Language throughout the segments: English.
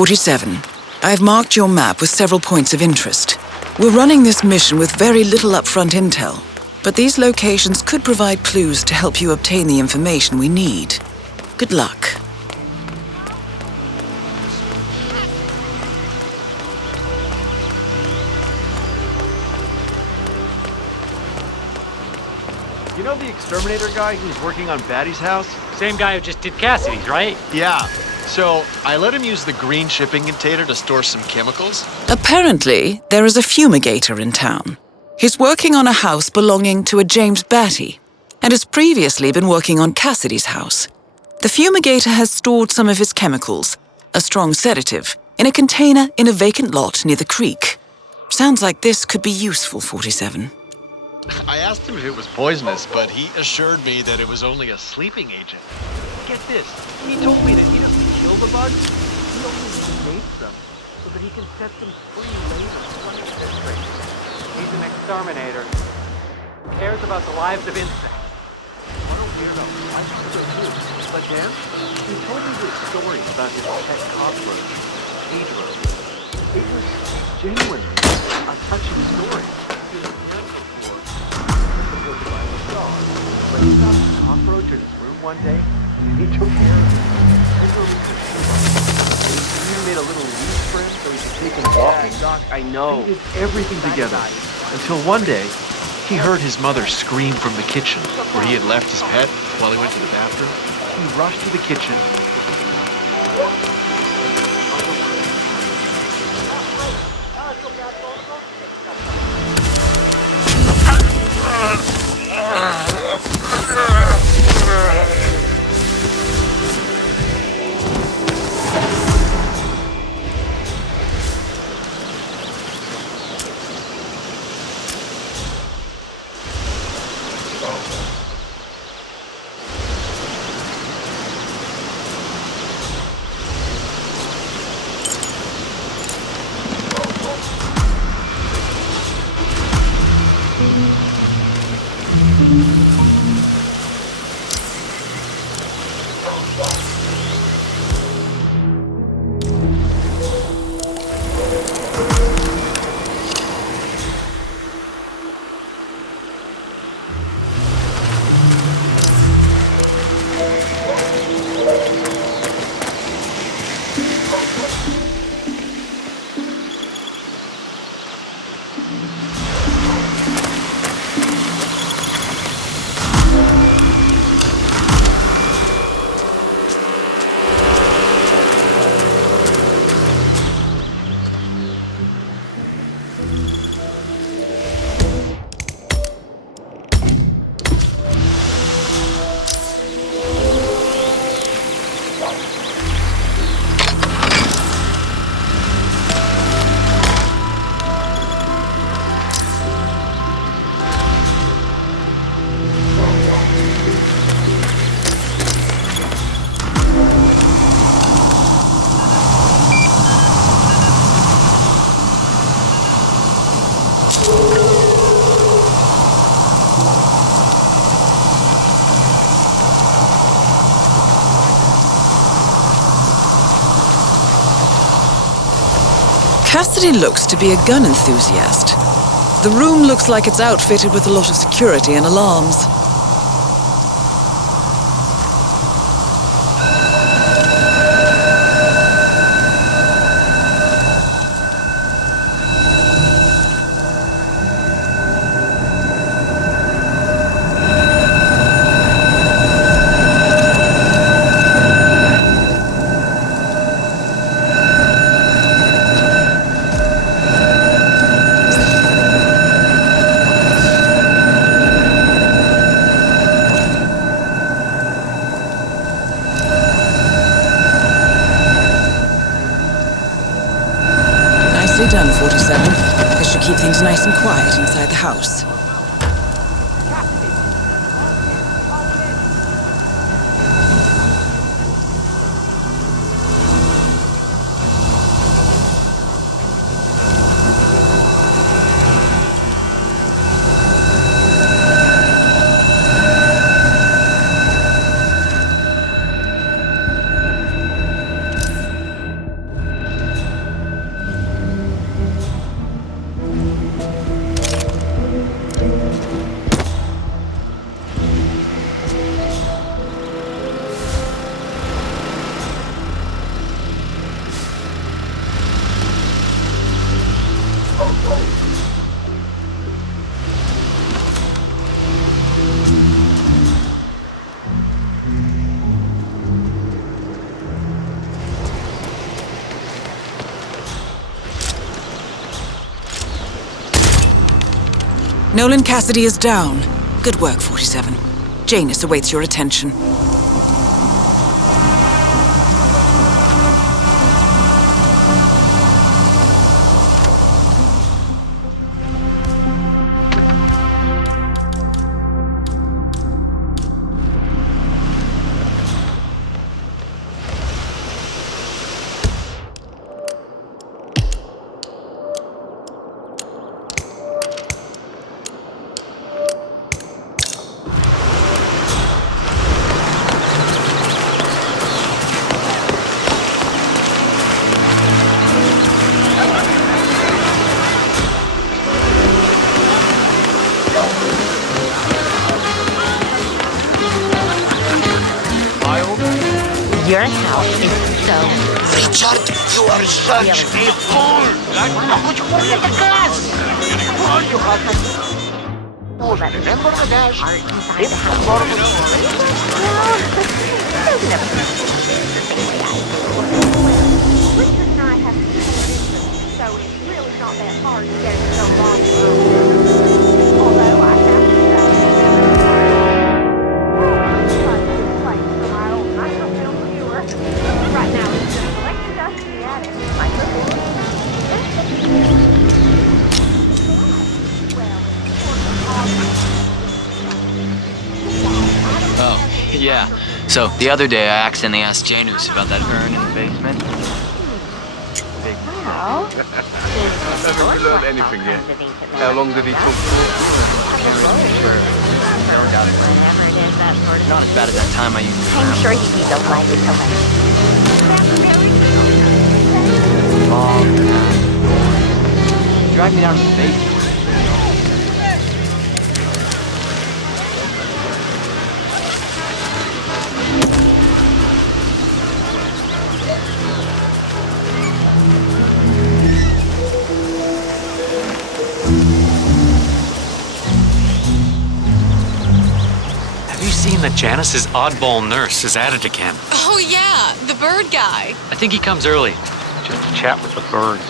47. I've marked your map with several points of interest. We're running this mission with very little upfront intel, but these locations could provide clues to help you obtain the information we need. Good luck. You know the exterminator guy who's working on Batty's house? Same guy who just did Cassidy's, right? Yeah. So I let him use the green shipping container to store some chemicals. Apparently, there is a fumigator in town. He's working on a house belonging to a James Batty, and has previously been working on Cassidy's house. The fumigator has stored some of his chemicals, a strong sedative, in a container in a vacant lot near the creek. Sounds like this could be useful, 47. I asked him if it was poisonous, but he assured me that it was only a sleeping agent. Get this, he told me that he doesn't kill the bugs, he only creates them so that he can set them free later to punish their tricks. He's an exterminator. Who cares about the lives of insects? What a weirdo. I thought so too. But Dan, he told me this story about his pet cockroach, Pedro. It was genuinely a touching story. But he found a cockroach in his room one day, and he took care of it. He even made a little leash for him so he could take him walking. Doc, I know. They did everything together until one day he heard his mother scream from the kitchen where he had left his pet while he went to the bathroom. He rushed to the kitchen. Cassidy looks to be a gun enthusiast. The room looks like it's outfitted with a lot of security and alarms. Done, 47. This should keep things nice and quiet inside the house. Nolan Cassidy is down. Good work, 47. Janus awaits your attention. Your house is so... Richard, you are such a fool! Look at the gas! Oh, remember the dash? It's Richard and I have so it's really not that hard to get so long. Although I have to right now, it's just collecting dust in the attic. Oh, yeah. So, the other day I accidentally asked Janus about that urn in the basement. Well, Haven't you learned anything yet? How long did he talk Not as bad as that time I used to I'm sure he'd be delighted to let drive me down to the basement. Have you seen that Janice's oddball nurse is at it again? Oh yeah, the bird guy. I think he comes early, just to chat with the birds.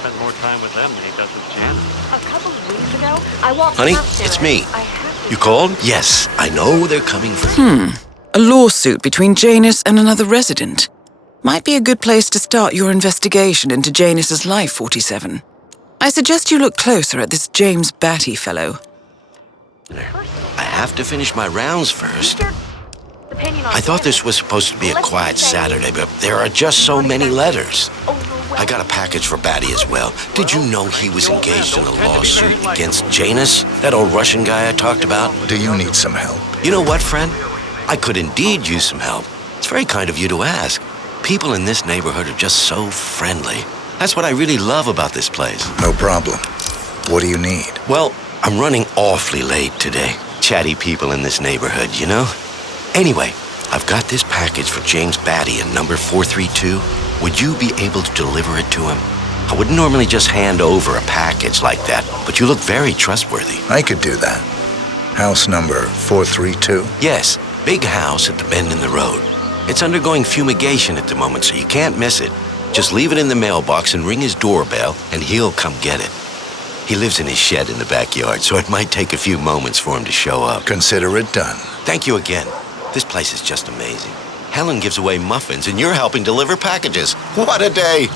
Spend more time with them than he does with Janice. A couple of weeks ago, I walked Honey, upstairs. it's me. I have to You called? Yes, I know they're coming for A lawsuit between Janus and another resident. Might be a good place to start your investigation into Janus's life, 47. I suggest you look closer at this James Batty fellow. I have to finish my rounds first. opinion on I thought this was supposed to be a quiet Saturday, but there are just so many letters. I got a package for Batty as well. Did you know he was engaged in a lawsuit against Janus, that old Russian guy I talked about? Do you need some help? You know what, friend? I could indeed use some help. It's very kind of you to ask. People in this neighborhood are just so friendly. That's what I really love about this place. No problem. What do you need? Well, I'm running awfully late today. Chatty people in this neighborhood, you know? Anyway, I've got this package for James Batty in number 432. Would you be able to deliver it to him? I wouldn't normally just hand over a package like that, but you look very trustworthy. I could do that. House number 432? Yes, big house at the bend in the road. It's undergoing fumigation at the moment, so you can't miss it. Just leave it in the mailbox and ring his doorbell, and he'll come get it. He lives in his shed in the backyard, so it might take a few moments for him to show up. Consider it done. Thank you again. This place is just amazing. Helen gives away muffins, and you're helping deliver packages. What a day!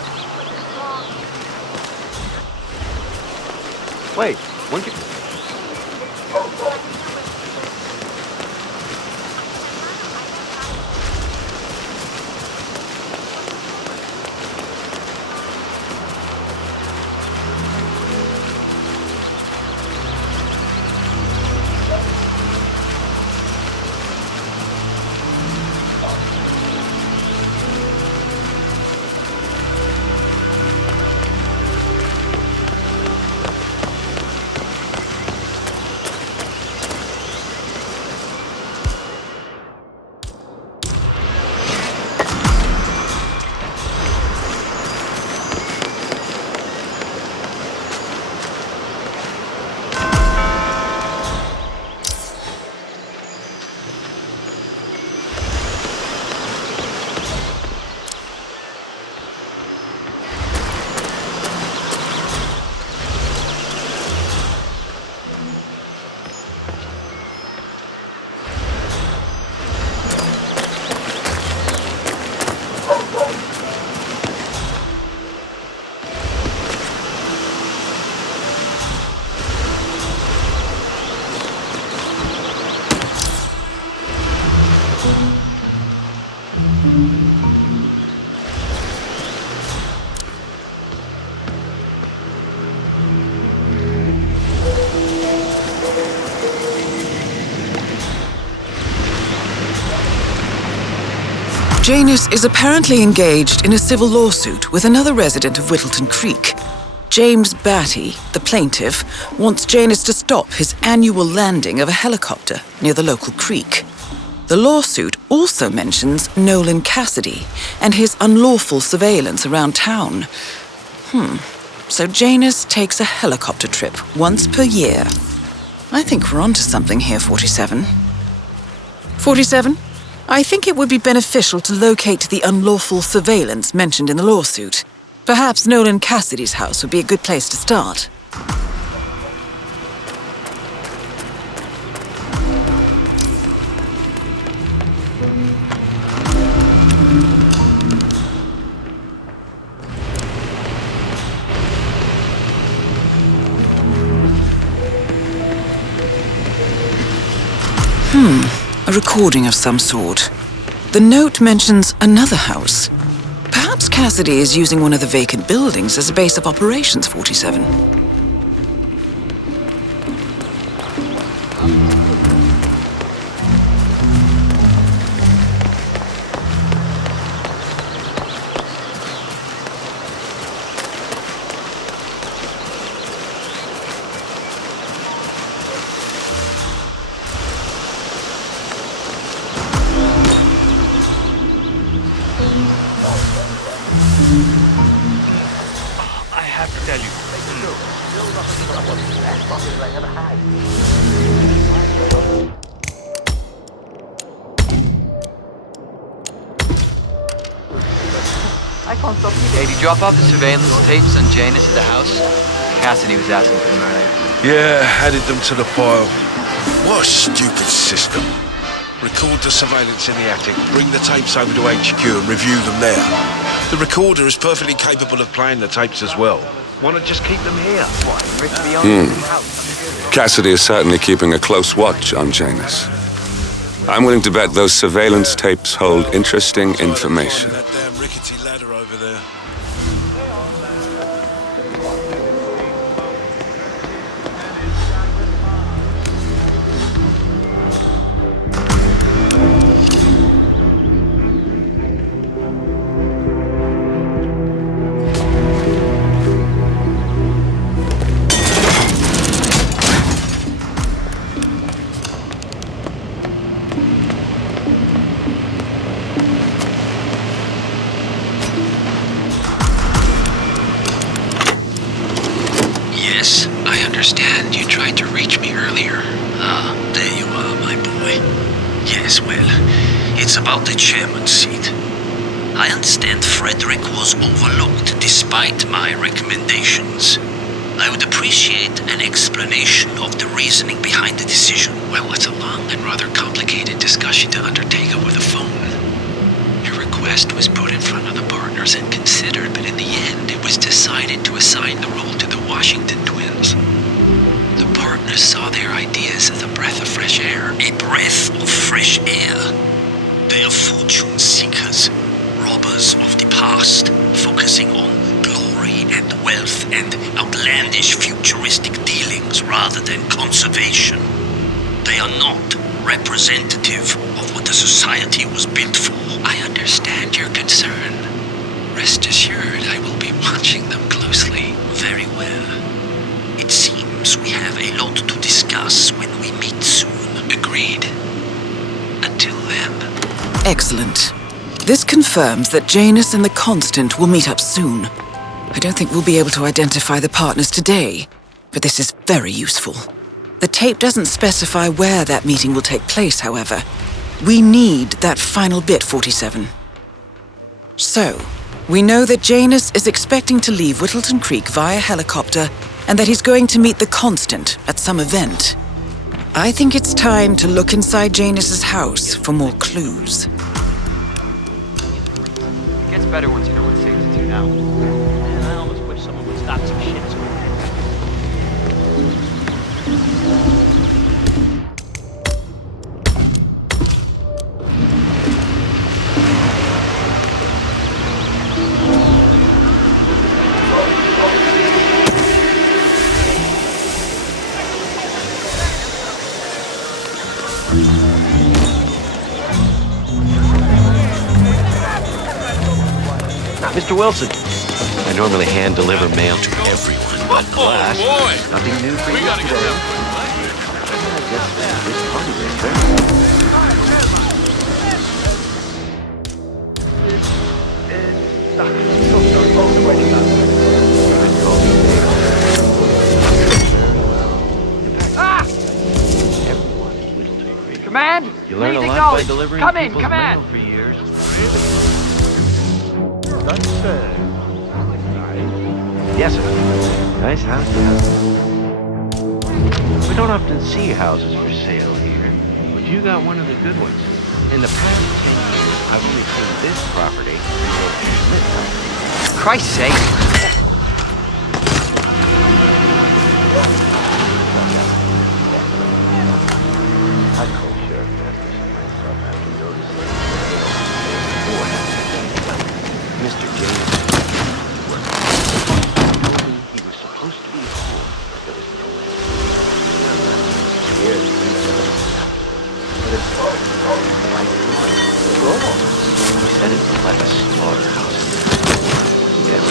Wait, when you... Janus is apparently engaged in a civil lawsuit with another resident of Whittleton Creek. James Batty, the plaintiff, wants Janus to stop his annual landing of a helicopter near the local creek. The lawsuit also mentions Nolan Cassidy and his unlawful surveillance around town. So Janus takes a helicopter trip once per year. I think we're onto something here, 47. 47? I think it would be beneficial to locate the unlawful surveillance mentioned in the lawsuit. Perhaps Nolan Cassidy's house would be a good place to start. A recording of some sort. The note mentions another house. Perhaps Cassidy is using one of the vacant buildings as a base of operations, 47. I have to tell you. Hey, did you drop off the surveillance tapes on Janus at the house? Cassidy was asking for them earlier. Yeah, added them to the pile. What a stupid system. Record the surveillance in the attic, bring the tapes over to HQ and review them there. The recorder is perfectly capable of playing the tapes as well. Why not just keep them here? Cassidy is certainly keeping a close watch on Janus. I'm willing to bet those surveillance tapes hold interesting information. That damn rickety ladder over there. Yes, I understand. You tried to reach me earlier. Ah, there you are, my boy. Yes, well, it's about the chairman's seat. I understand Frederick was overlooked despite my recommendations. I would appreciate an explanation of the reasoning behind the decision. Well, it's a long and rather complicated discussion to undertake over the phone. Your request was put in front of the partners and considered, but in the end, it was decided to assign the role to the Washington twins. The partners saw their ideas as a breath of fresh air. A breath of fresh air. They are fortune seekers, robbers of the past, focusing on glory and wealth and outlandish futuristic dealings rather than conservation. They are not representative of what the society was built for. I understand your concern. Rest assured, I will be watching them closely. Very well. It seems we have a lot to discuss when we meet soon. Agreed. Until then. Excellent. This confirms that Janus and the Constant will meet up soon. I don't think we'll be able to identify the partners today, but this is very useful. The tape doesn't specify where that meeting will take place, however. We need that final bit, 47. So, we know that Janus is expecting to leave Whittleton Creek via helicopter and that he's going to meet the Constant at some event. I think it's time to look inside Janus's house for more clues. It gets better once you know what safe to do now. Man, I almost wish someone would stop some shit so Mr. Wilson. I normally hand deliver mail to everyone, but alas, nothing new for you gotta get today. that. This party is very... Command! You learn a Leading lot by knowledge. delivering Come in, people's command! mail for years. Yes, sir. Nice house, yeah. We don't often see houses for sale here, but you got one of the good ones. In the past 10 years, I've only seen this property for Christ's sake. I called Sheriff Masterson myself after noticing Mr. James he was supposed to be home, but there was no way. Scared me. But it's like he said it was like a slaughterhouse. Yeah.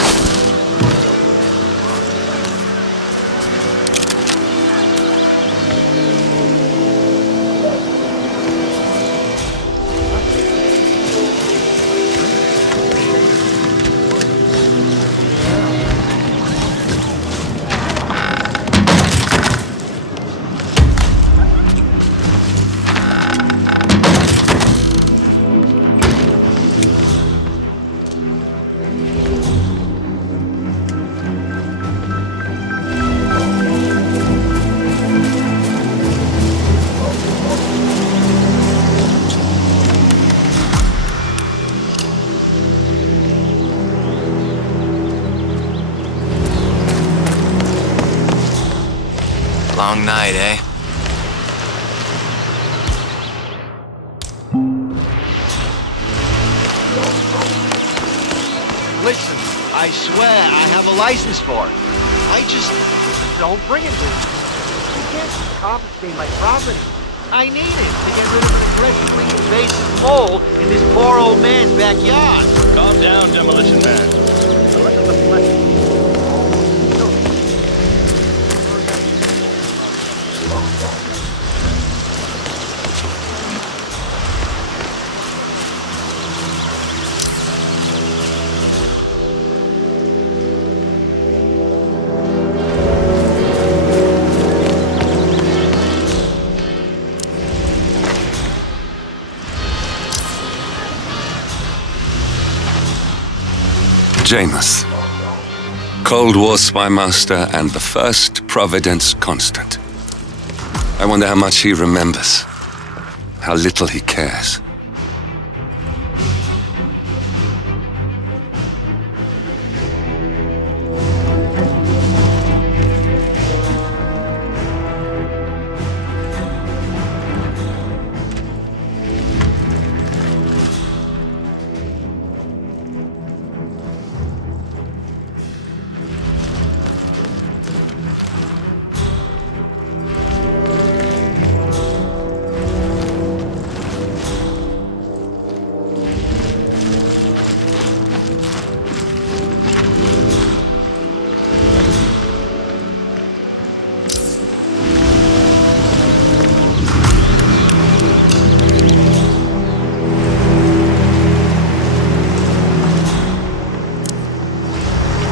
Long night, eh? Listen, I swear I have a license for it. I just... Don't bring it to me. You can't confiscate my property. I need it to get rid of an aggressively invasive mole in this poor old man's backyard. Calm down, Demolition Man. Unless it's a flesh. Janus, Cold War spymaster and the first Providence constant. I wonder how much he remembers, how little he cares.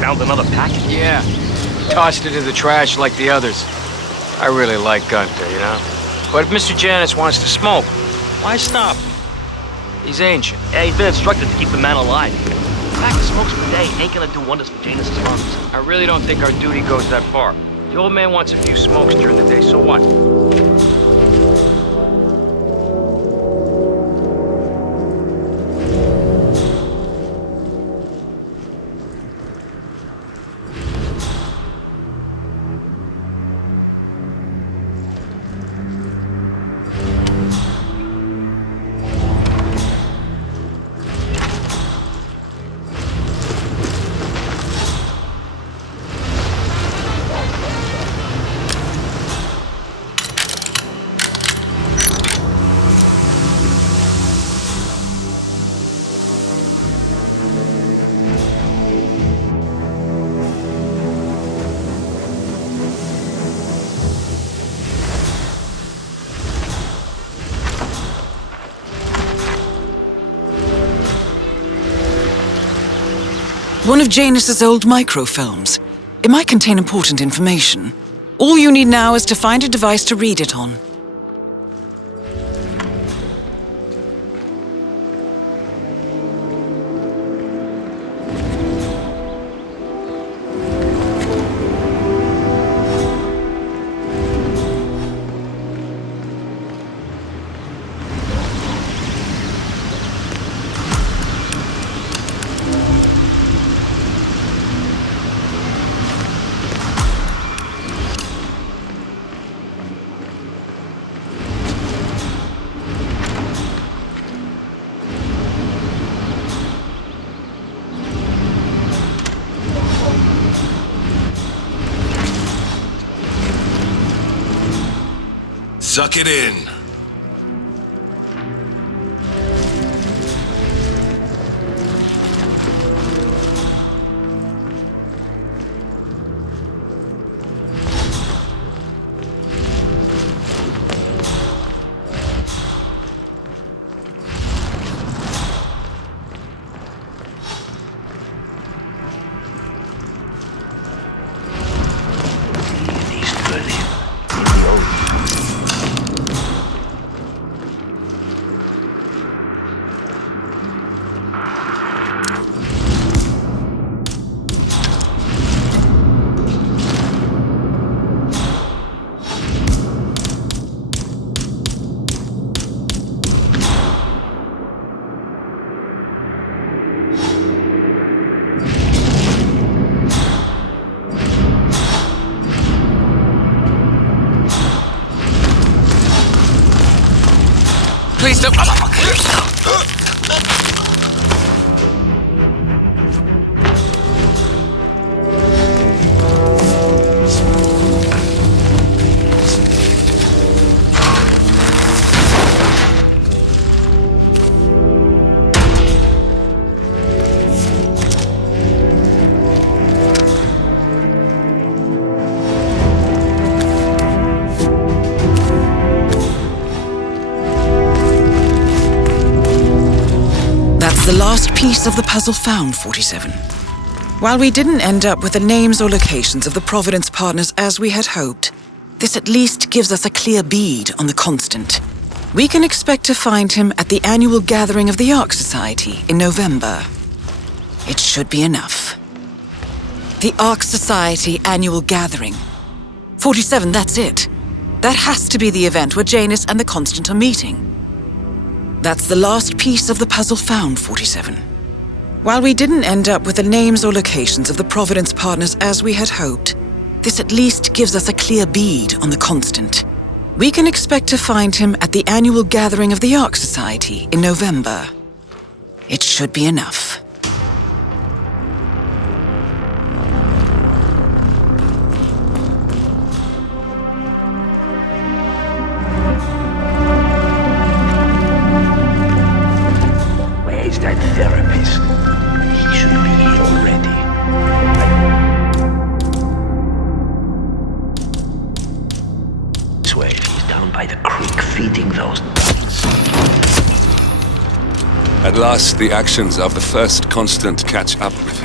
Found another package? Yeah. Tossed it in the trash like the others. I really like Gunter, you know? But if Mr. Janus wants to smoke, why stop? He's ancient. Yeah, he's been instructed to keep the man alive. A pack of smokes per day ain't gonna do wonders for Janus' lungs. I really don't think our duty goes that far. The old man wants a few smokes during the day, so what? One of Janus's old microfilms. It might contain important information. All you need now is to find a device to read it on. Suck it in. Please don't. The last piece of the puzzle found, 47. While we didn't end up with the names or locations of the Providence partners as we had hoped, this at least gives us a clear bead on the Constant. We can expect to find him at the annual gathering of the Ark Society in November. It should be enough. The Ark Society annual gathering. 47, that's it. That has to be the event where Janus and the Constant are meeting. That's the last piece of the puzzle found, 47. While we didn't end up with the names or locations of the Providence partners as we had hoped, this at least gives us a clear bead on the Constant. We can expect to find him at the annual gathering of the Ark Society in November. It should be enough. That therapist. He should be here already. I swear he's down by the creek feeding those ducks. At last, the actions of the first Constant catch up with